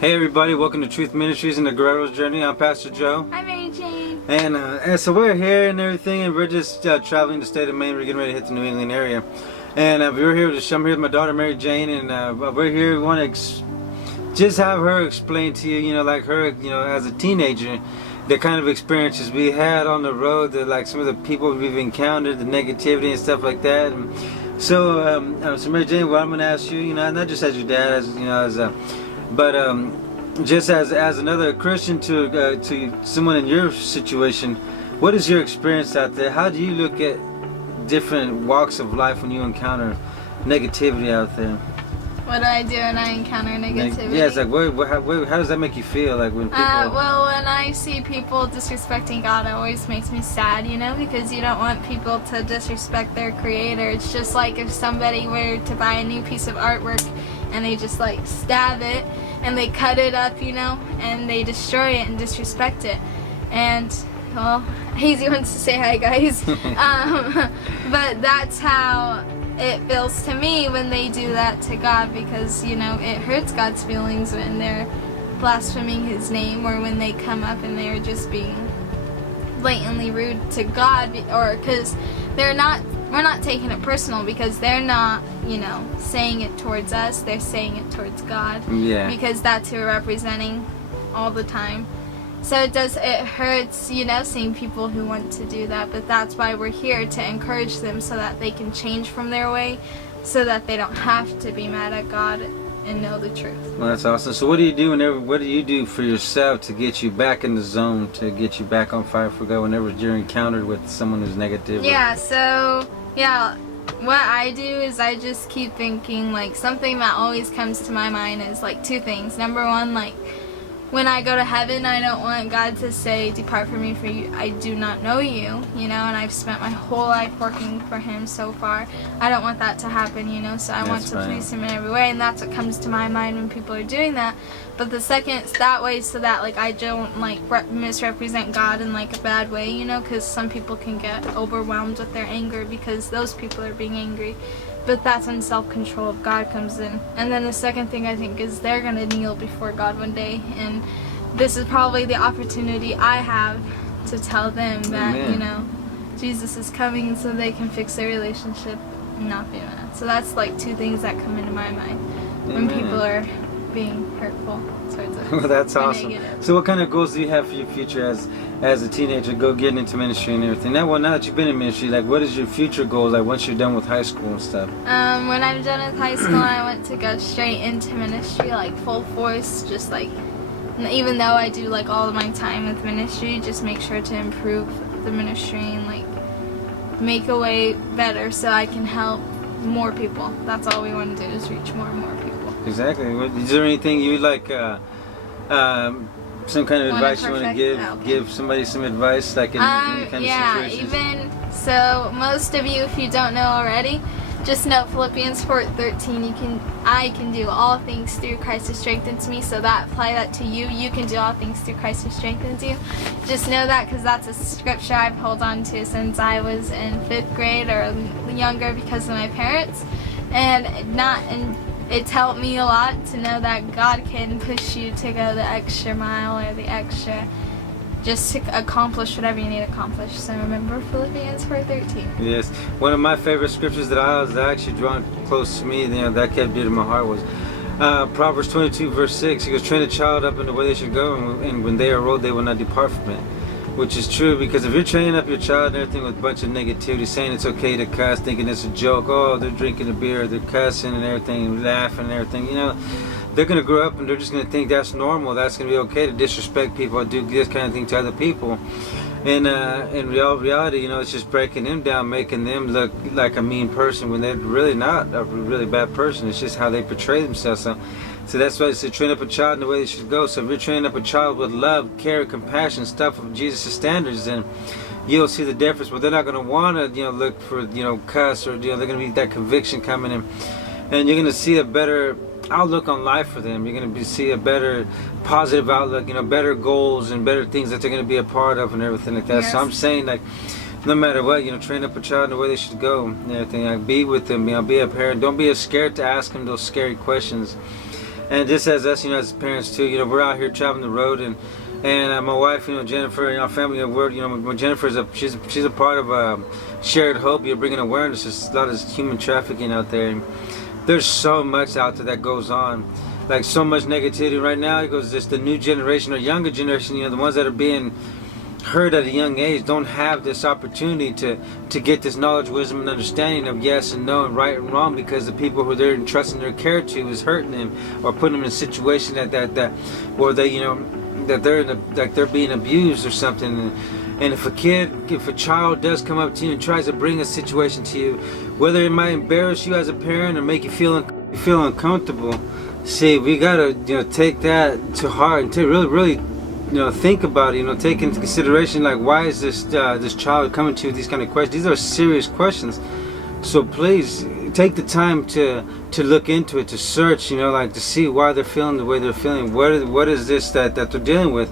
Hey everybody, welcome to Truth Ministries and the Guerrero's Journey. I'm Pastor Joe. Hi, Mary Jane. And so we're here and everything, and we're just traveling the state of Maine. We're getting ready to hit the New England area. And we're here I'm here with my daughter Mary Jane, and we're here. We want to just have her explain to you, like her, as a teenager, the kind of experiences we had on the road, like some of the people we've encountered, the negativity and stuff like that. And so Mary Jane, what I'm going to ask you, not just as your dad, but just as another Christian to someone in your situation, what is your experience out there? How do you look at different walks of life when you encounter negativity out there? What do I do when I encounter negativity? Yeah, it's like, how does that make you feel? Like when people... well, when I see people disrespecting God, it always makes me sad, because you don't want people to disrespect their creator. It's just like if somebody were to buy a new piece of artwork and they just like stab it and they cut it up, and they destroy it and disrespect it. And, well, Hazy wants to say hi, guys. But that's how it feels to me when they do that to God, because, it hurts God's feelings when they're blaspheming His name, or when they come up and they're just being blatantly rude to God, or because we're not taking it personal, because they're not, saying it towards us, they're saying it towards God. Yeah. Because that's who we're representing all the time. So it hurts, seeing people who want to do that, but that's why we're here, to encourage them so that they can change from their way, so that they don't have to be mad at God and know the truth. Well, that's awesome. So what do you do for yourself to get you back in the zone, to get you back on fire for God whenever you're encountered with someone who's negative? What I do is I just keep thinking, like, something that always comes to my mind is, like, two things. Number one, like, when I go to heaven, I don't want God to say, "Depart from me, for you, I do not know you," and I've spent my whole life working for Him so far. I don't want that to happen, so I want to please Him in every way, and that's what comes to my mind when people are doing that. But the second, it's that way so that, like, I don't, like, misrepresent God in, like, a bad way, because some people can get overwhelmed with their anger because those people are being angry. But that's when self-control of God comes in. And then the second thing I think is they're going to kneel before God one day. And this is probably the opportunity I have to tell them that, Amen. Jesus is coming, so they can fix their relationship and not be mad. So that's like two things that come into my mind when people are being hurtful towards us. Well, that's awesome. Negative. So what kind of goals do you have for your future as a teenager, getting into ministry and everything? Now that you've been in ministry, like, what is your future goals, like, once you're done with high school and stuff? When I'm done with high school, I want to go straight into ministry, like, full force, just like, even though I do, like, all of my time with ministry, just make sure to improve the ministry and, like, make a way better so I can help more people. That's all we want to do, is reach more and more people. Exactly. Is there anything you like, some kind of advice you want to give somebody some advice, like in any kind of situations? So most of you, if you don't know already, just know Philippians 4:13. I can do all things through Christ who strengthens me. So apply that to you. You can do all things through Christ who strengthens you. Just know that, because that's a scripture I've held on to since I was in 5th grade or younger, because of my parents, and it's helped me a lot to know that God can push you to go the extra mile, or the extra, just to accomplish whatever you need to accomplish. So remember Philippians 4:13. Yes. One of my favorite scriptures that I was actually drawn close to me, that kept dear to my heart, was Proverbs 22 verse 6. He goes, "Train a child up in the way they should go, and when they are old, they will not depart from it." Which is true, because if you're training up your child and everything with a bunch of negativity, saying it's okay to cuss, thinking it's a joke, oh, they're drinking a beer, they're cussing and everything, laughing and everything, they're going to grow up and they're just going to think that's normal, that's going to be okay to disrespect people, or do this kind of thing to other people. And in reality, it's just breaking them down, making them look like a mean person when they're really not a really bad person. It's just how they portray themselves. So that's why it said, train up a child in the way they should go. So if you're training up a child with love, care, compassion, stuff of Jesus' standards, then you'll see the difference. But they're not going to want to, look for, cuss, or, they're going to be that conviction coming in. And you're going to see a better outlook on life for them. You're going to see a better positive outlook, better goals and better things that they're going to be a part of and everything like that. Yes. So I'm saying, like, no matter what, train up a child in the way they should go and everything. Like, be with them, be a parent. Don't be scared to ask them those scary questions. And just as us, as parents too, we're out here traveling the road, and my wife, Jennifer, our family, Jennifer's she's a part of Shared Hope. You're bringing awareness. There's a lot of human trafficking out there, and there's so much out there that goes on, like so much negativity right now. It goes just the new generation or younger generation, the ones that are being hurt at a young age don't have this opportunity to get this knowledge, wisdom, and understanding of yes and no and right and wrong, because the people who they're entrusting their care to is hurting them or putting them in a situation that where they that they're being abused or something. And if a child does come up to you and tries to bring a situation to you, whether it might embarrass you as a parent or make you feel uncomfortable, see, we gotta take that to heart and to really think about it. Take into consideration, like, why is this child coming to you with these kind of questions? These are serious questions. So please take the time to look into it, to search, like to see why they're feeling the way they're feeling. What is this that they're dealing with?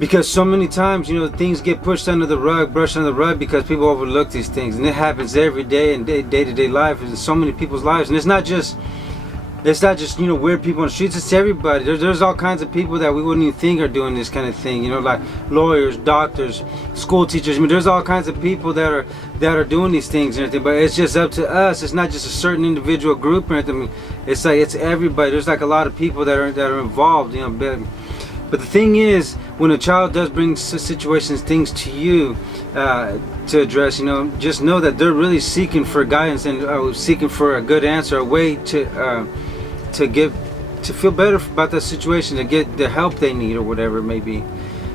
Because so many times, things get pushed under the rug, brushed under the rug, because people overlook these things, and it happens every day in day-to-day life in so many people's lives. And it's not just weird people on the streets. It's everybody. There's all kinds of people that we wouldn't even think are doing this kind of thing. Like lawyers, doctors, school teachers. There's all kinds of people that are doing these things and everything. But it's just up to us. It's not just a certain individual group or anything. It's like it's everybody. There's like a lot of people that are involved. But the thing is, when a child does bring situations, things to you to address, just know that they're really seeking for guidance and seeking for a good answer, a way to feel better about that situation, to get the help they need or whatever it may be.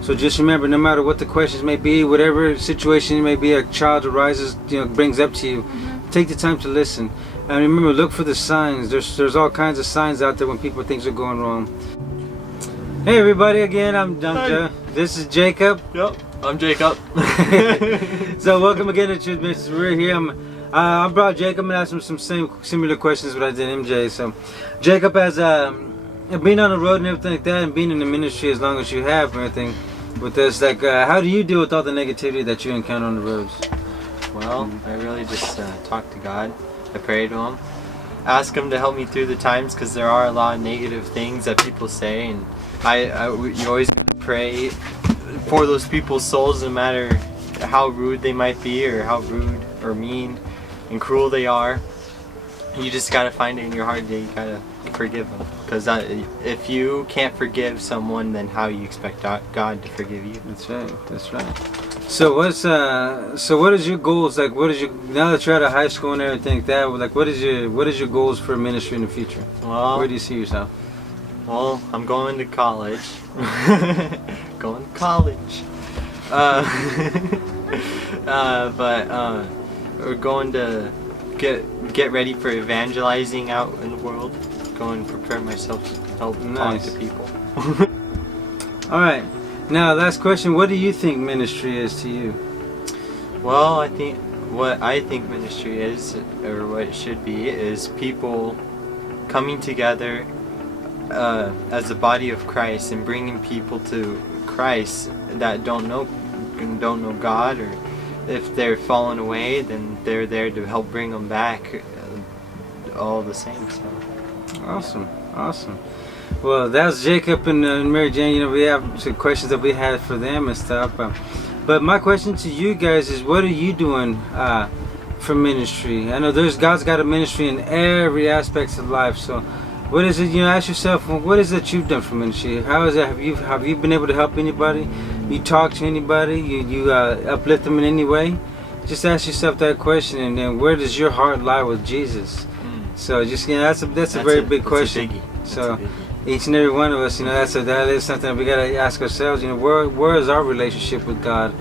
So just remember, no matter what the questions may be, whatever situation it may be, a child arises, brings up to you, take the time to listen. And remember, look for the signs. There's all kinds of signs out there when people think they're going wrong. Hey everybody, again, I'm this is Jacob. Yep, I'm Jacob. So welcome again to Truth Ministries. We're here. I brought Jacob and asked him some similar questions what I did MJ. So Jacob has been on the road and everything like that, and being in the ministry as long as you have and everything with this, like how do you deal with all the negativity that you encounter on the roads? Well, I really just talk to God. I pray to Him, ask Him to help me through the times, because there are a lot of negative things that people say, and you always gotta pray for those people's souls, no matter how rude they might be, or how rude or mean and cruel they are. You just gotta find it in your heart that you gotta forgive them, because if you can't forgive someone, then how you expect God to forgive you? That's right. So what is your goals, like? Now that you're out of high school and everything like that, like what is your goals for ministry in the future? Well, where do you see yourself? Well, I'm going to college. Going to college. But we're going to get ready for evangelizing out in the world. Go and prepare myself to help talk to people. All right. Now, last question. What do you think ministry is to you? Well, what I think ministry is, or what it should be, is people coming together as the body of Christ and bringing people to Christ that don't know God, or if they're fallen away, then they're there to help bring them back, all the same. So awesome. Well, that's Jacob and Mary Jane. We have some questions that we had for them and stuff, but my question to you guys is, what are you doing for ministry? I know God's got a ministry in every aspect of life, so what is it? Ask yourself, what is it you've done for ministry? How is that? Have you been able to help anybody? You talk to anybody? You uplift them in any way? Just ask yourself that question, and then where does your heart lie with Jesus? So just that's a very big question. So each and every one of us, that is something that we gotta ask ourselves. Where is our relationship with God?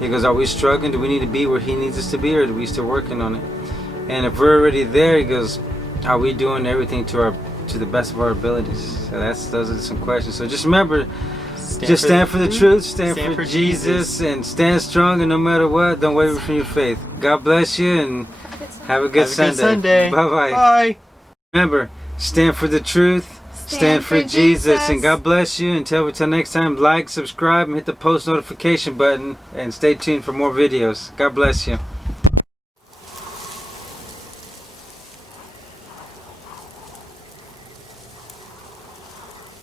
Because are we struggling? Do we need to be where He needs us to be, or are we still working on it? And if we're already there, He goes, are we doing everything to the best of our abilities? So those are some questions. So just remember, stand for the truth, stand for Jesus, and stand strong, and no matter what, don't waver from your faith. God bless you, and have a good Sunday. Bye-bye. Bye. Remember, stand for the truth, stand for Jesus, and God bless you. Until next time, like, subscribe, and hit the post notification button, and stay tuned for more videos. God bless you.